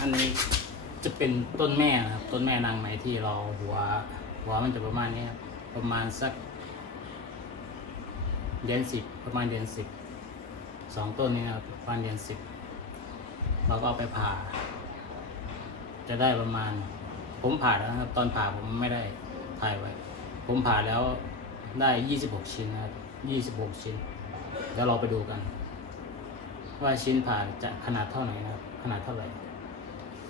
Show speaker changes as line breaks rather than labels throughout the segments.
อันนี้จะเป็นต้นแม่นะครับ ต้นแม่นางไหมที่เราหัว หัวมันจะประมาณนี้ครับประมาณสักเดือนสิบประมาณเดือนสิบสองต้นนี้นะครับประมาณเดือนสิบเราก็เอาไปผ่า จะได้ประมาณ ผมผ่าแล้วนะครับ ตอนผ่าผมไม่ได้ถ่ายไว้ ผมผ่าแล้วได้ยี่สิบหกชิ้นนะครับยี่สิบหกชิ้นเดี๋ยวเราไปดูกัน ว่าชิ้นผ่าจะขนาดเท่าไหร่นะครับ ขนาดเท่าไหร่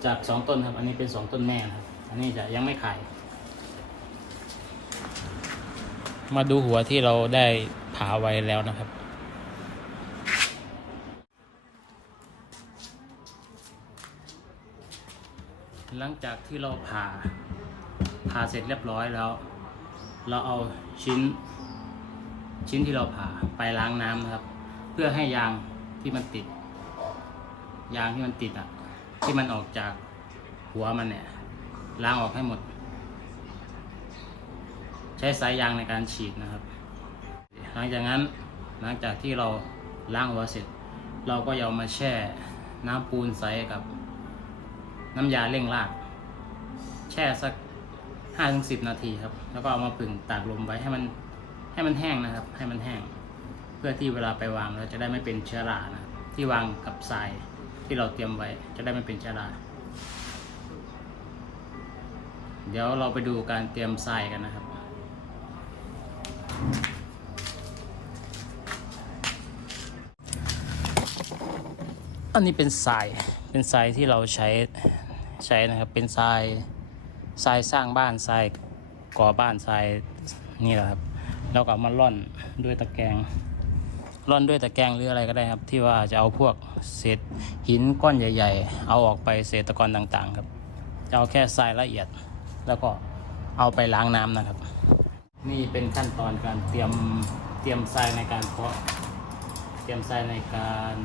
จากสองต้นครับ อันนี้เป็นสองต้นแม่นะครับ อันนี้จะยังไม่ขาย มาดูหัวที่เราได้ผ่าไว้แล้วนะครับ หลังจากที่เราผ่าผ่าเสร็จเรียบร้อยแล้ว เราเอาชิ้นชิ้นที่เราผ่าไปล้างน้ำนะครับ เพื่อให้ยางที่มันติด ยางที่มันติดอะ ที่มันออกจากหัวมันเนี่ยล้างออกให้หมด ใช้สายยางในการฉีดนะครับ หลังจากนั้นหลังจากที่เราล้างหัวเสร็จ เราก็เอามาแช่น้ำปูนใสกับน้ำยาเร่งราก แช่สักห้าถึงสิบนาทีครับ แล้วก็เอามาผึ่งตากลมไว้ให้มันให้มันแห้งนะครับ ให้มันแห้ง เพื่อที่เวลาไปวางเราจะได้ไม่เป็นเชื้อรานะที่วางกับทราย ที่เราเตรียมไว้ จะได้ไม่เป็นเชื้อราเดี๋ยวเราไปดูการเตรียมทรายกันนะครับ อันนี้เป็นทราย เป็นทรายที่เราใช้ใช้นะครับ เป็นทรายทรายสร้างบ้านทรายก่อบ้านทรายนี่แหละครับแล้วก็เอามาร่อนด้วยตะแกรงร่อนด้วยตะแกรงหรืออะไรก็ได้ครับ ที่ว่าจะเอาพวกเศษ หินก้อนใหญ่ ๆ เอาออกไปเศษตะกอนต่างๆครับจะเอาแค่ทรายละเอียด แล้วก็เอาไปล้างน้ำนะครับ นี่เป็นขั้นตอนการเตรียมเตรียมทรายในการเพาะ เตรียมทรายในการ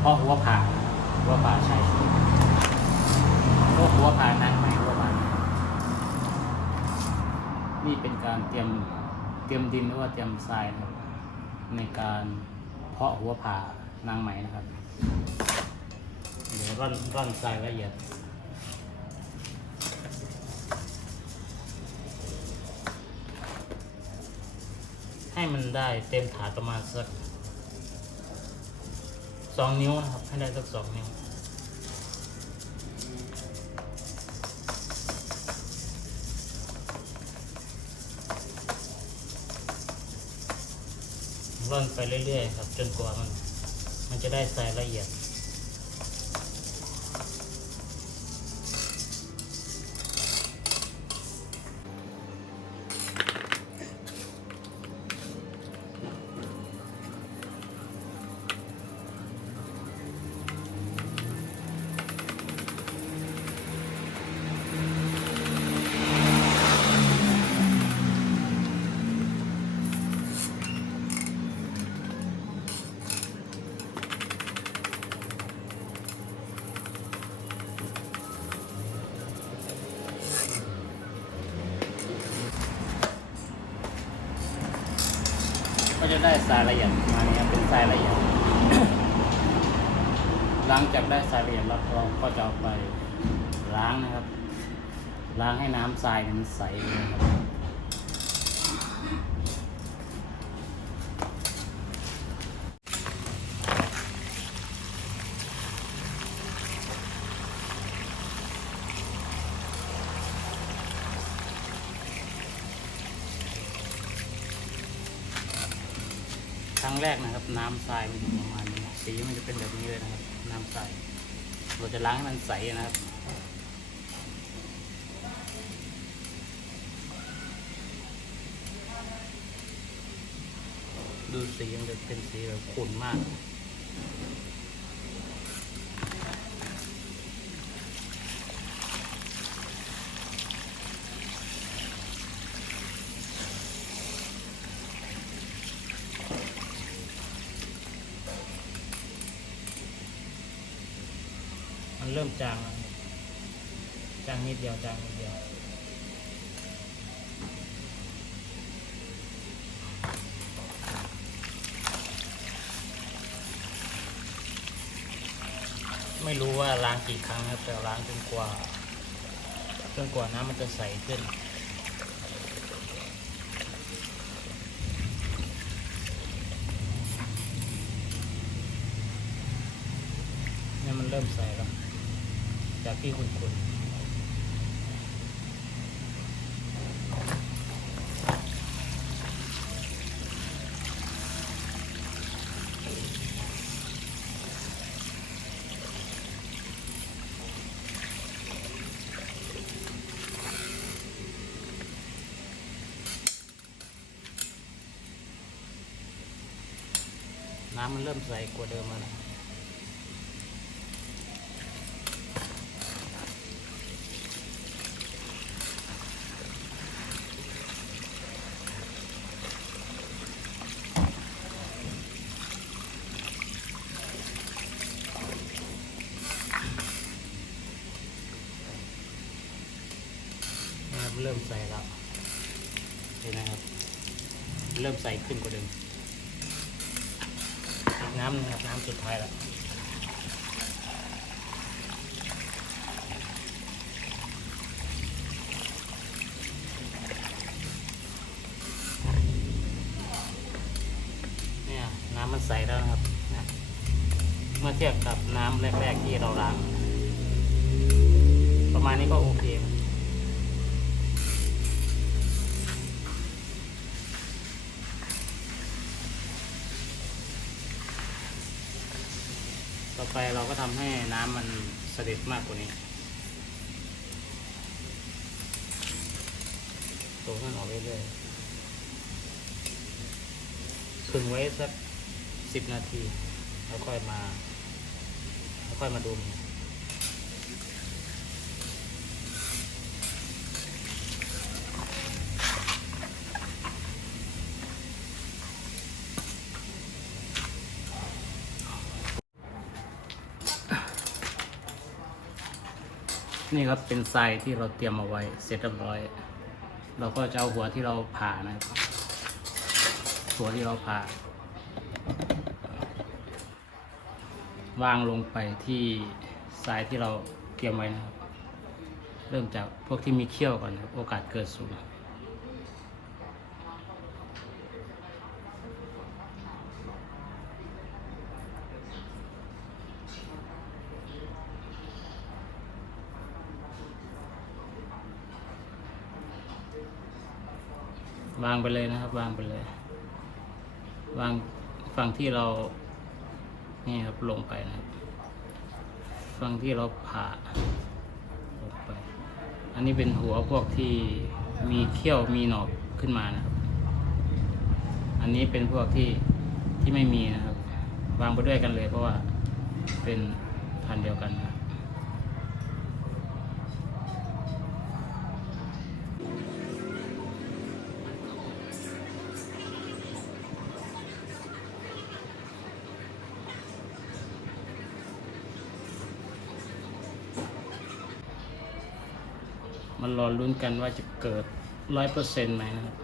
เพาะหัวผ่าหัวผ่าใช่พวหัวผ่านางไหมหัวผ่านี่เป็นการเตรียมเตรียมดินหรือว่าเตรียมทรายนะครับในการเพาะหัวผ่านางไหมนะครับ เดี๋ยวร่อนร่อนทรายละเอียดให้มันได้เต็มถาดประมาณสักสองนิ้วนะครับ ให้ได้สักสองนิ้วร่อนไปเรื่อยๆครับ จนกว่ามันมัน จะได้ใส่ละเอียด จะได้ทรายละเอียดมาเนี่ยเป็นทรายละเอียด หลังจากได้ทรายละเอียดแล้วเราก็จะเอาไปล้างนะครับ ล้างให้น้ำทรายมันใสเลยครับ รั้งแรกนะครับ น้ำทรายมันอยู่ประมาณนี้สีมันจะเป็นแบบนี้เลยนะครับ น้ำทรายเราจะล้างให้มันใสนะครับดูสีมันจะเป็นสีแบบขุ่นมาก มันเริ่มจางแล้วจางนิดเดียวจางนิดเดียว ไม่รู้ว่าล้างกี่ครั้งครับแต่ล้างจนกว่าจนกว่าน้ำมันจะใสขึ้นเนี่ยมันเริ่มใสแล้ว จากที่ขุ่นๆน้ำมันเริ่มใสกว่าเดิมแล้วนะ เริ่มใส่แล้วเห็นไหมครับ เริ่มใส่ขึ้นกว่าเดิมอีกน้ำนึงครับน้ำสุดท้ายแล้วเนี่ยน้ำมันใสแล้วนะครับนะเมื่อเทียบกับน้ำแรกๆที่เราล้างประมาณนี้ก็โอเคครับ ต่อ ไปเราก็ทำให้น้ำมันเสด็จมากกว่านี้ตรงนั้นออกเรื่อยๆคึงไว้สักสิบนาที แล้วค่อยมา แล้วค่อยมาดูมัน นี่ครับเป็นทรายที่เราเตรียมเอาไว้เสร็จเรียบร้อย เราก็จะเอาหัวที่เราผ่านะครับหัวที่เราผ่า วางลงไปที่ทรายที่เราเตรียมไว้นะครับ เริ่มจากพวกที่มีเขี้ยวก่อนครับโอกาสเกิดสูง วางไปเลยนะครับ วางไปเลย วางฝั่งที่เรานี่ครับลงไปนะครับฝั่งที่เราผ่าลงไป อันนี้เป็นหัวพวกที่มีเขี้ยวมีหนอกขึ้นมานะครับ อันนี้เป็นพวกที่ที่ไม่มีนะครับ วางไปด้วยกันเลยเพราะว่าเป็นพันเดียวกันนะ มันรอลุ้นกันว่าจะเกิดร้อยเปอร์เซ็นต์ไหมนะครับ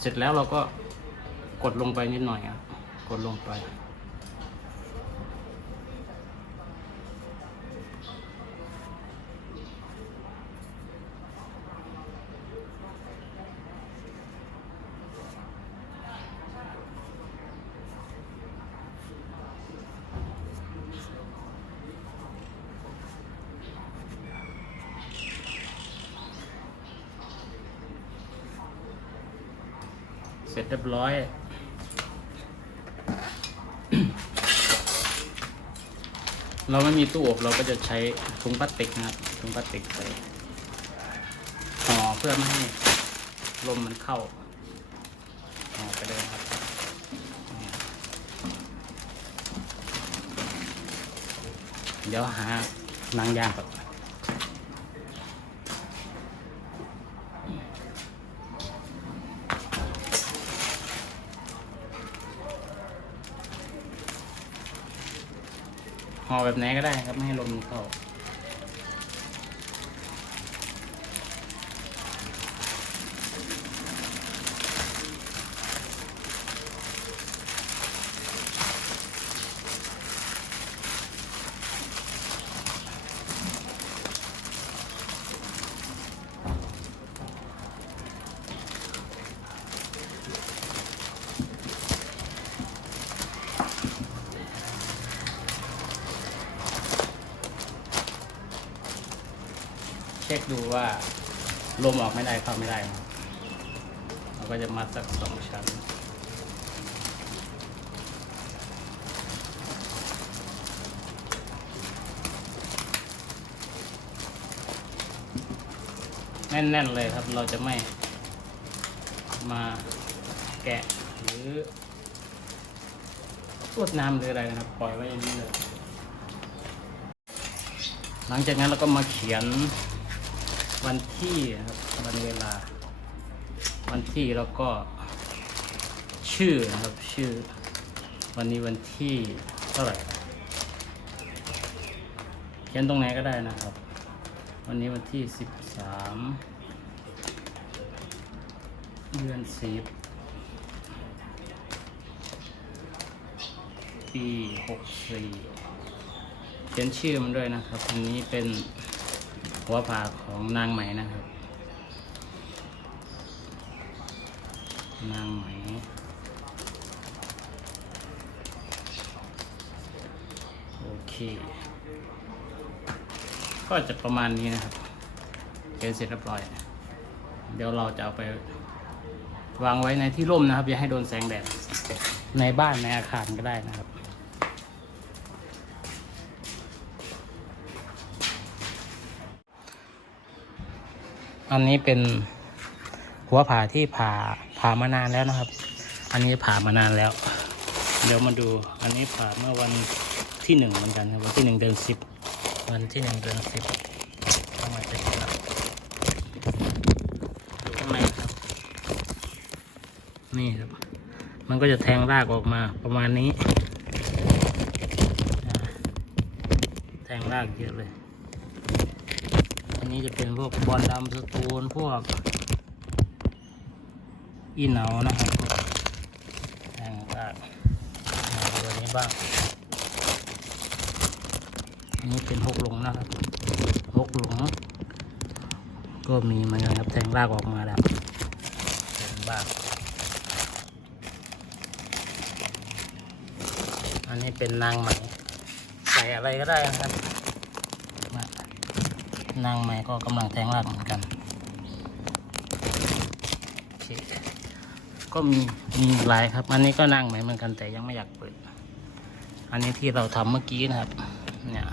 เสร็จแล้วเราก็กดลงไปนิดหน่อยครับ กดลงไป ร็จเรียบร้อยเราไม่มีตู้อบเราก็จะใช้ถุงพลาสติกนะครับถุงพลาสติกใส่ห่อเพื่อไม่ให้ลมมันเข้าห่อไปเลยครับเดี๋ยวหาหนางยางก่อน ห่อแบบไหนก็ได้ครับไม่ให้ลมเข้า ดูว่าลมออกไม่ได้เข้าไม่ได้เราก็จะมัดสักสองชั้นแน่นๆเลยครับเราจะไม่มาแกะหรือตวดน้ำหรืออะไรนะครับ ปล่อยไว้อย่างนี้เลย หลังจากนั้นเราก็มาเขียน วันที่นะครับวันเวลา วันที่แล้วก็ชื่อนะครับชื่อ วันนี้วันที่เท่าไหร่เขียนตรงไหนก็ได้นะครับ วันนี้วันที่สิบสามเดือนสิบปีหกสี่เขียนชื่อมันด้วยนะครับอันนี้เป็น หัวผาของนางไหมนะครับ นางไหม โอเค ก็จะประมาณนี้นะครับเขียนเสร็จเรียบร้อย เดี๋ยวเราจะเอาไป วางไว้ในที่ร่มนะครับ อย่าให้โดนแสงแดดในบ้านในอาคารก็ได้นะครับ อันนี้เป็นหัวผ่าที่ผ่าผ่ามานานแล้วนะครับ อันนี้ผ่ามานานแล้ว เดี๋ยวมาดู อันนี้ผ่าเมื่อวันที่หนึ่งเหมือนกันครับวันที่หนึ่งเดือนสิบวันที่หนึ่งเดือนสิบเข้ามาเช็คครับดูข้างในครับ นี่ครับ มันก็จะแทงรากออกมาประมาณนี้ แทงรากเยอะเลย นนี้จะเป็นพวกบอลดำสตูนพวกอีเหนานะครับแทงรากตัวนี้บ้างอันนี้เป็นหกหลงนะครับหกหลงก็มีมือนกันครับแทงรากออกมาแล้วเห็นบ้างอันนี้เป็นนางไหมใส่อะไรก็ได้นะครับ นางไหมก็กำลังแทงรากเหมือนกันโอเคก็มีมีหลายครับ อันนี้ก็นางไหมเหมือนกันแต่ยังไม่อยากเปิด อันนี้ที่เราทำเมื่อกี้นะครับ เนี่ย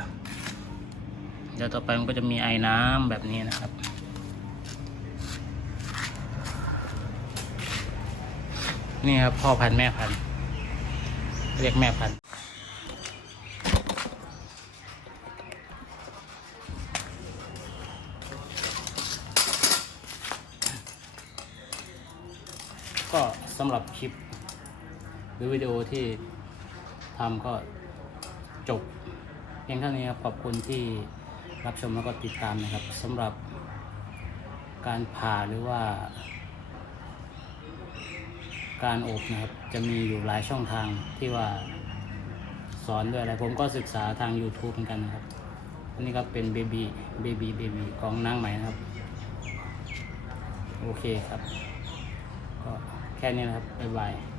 เดี๋ยวต่อไปมันก็จะมีไอ้น้ำแบบนี้นะครับนี่ครับพ่อพันธุ์แม่พันธุ์เรียกแม่พันธุ์ ก็สำหรับคลิป หรือวิดีโอที่ทำก็จบเพียงเท่านี้ครับขอบคุณที่รับชมแล้วก็ติดตามนะครับสำหรับการผ่าหรือว่า การอบนะครับ จะมีอยู่หลายช่องทางที่ว่าสอนด้วยอะไร ผมก็ศึกษาทาง YouTube เหมือนกันนะครับ อันนี้ก็เป็นเบบีเบบีเบบีของนางไหม่นะครับ โอเคครับก็ แค่นี้นะครับบ๊ายบาย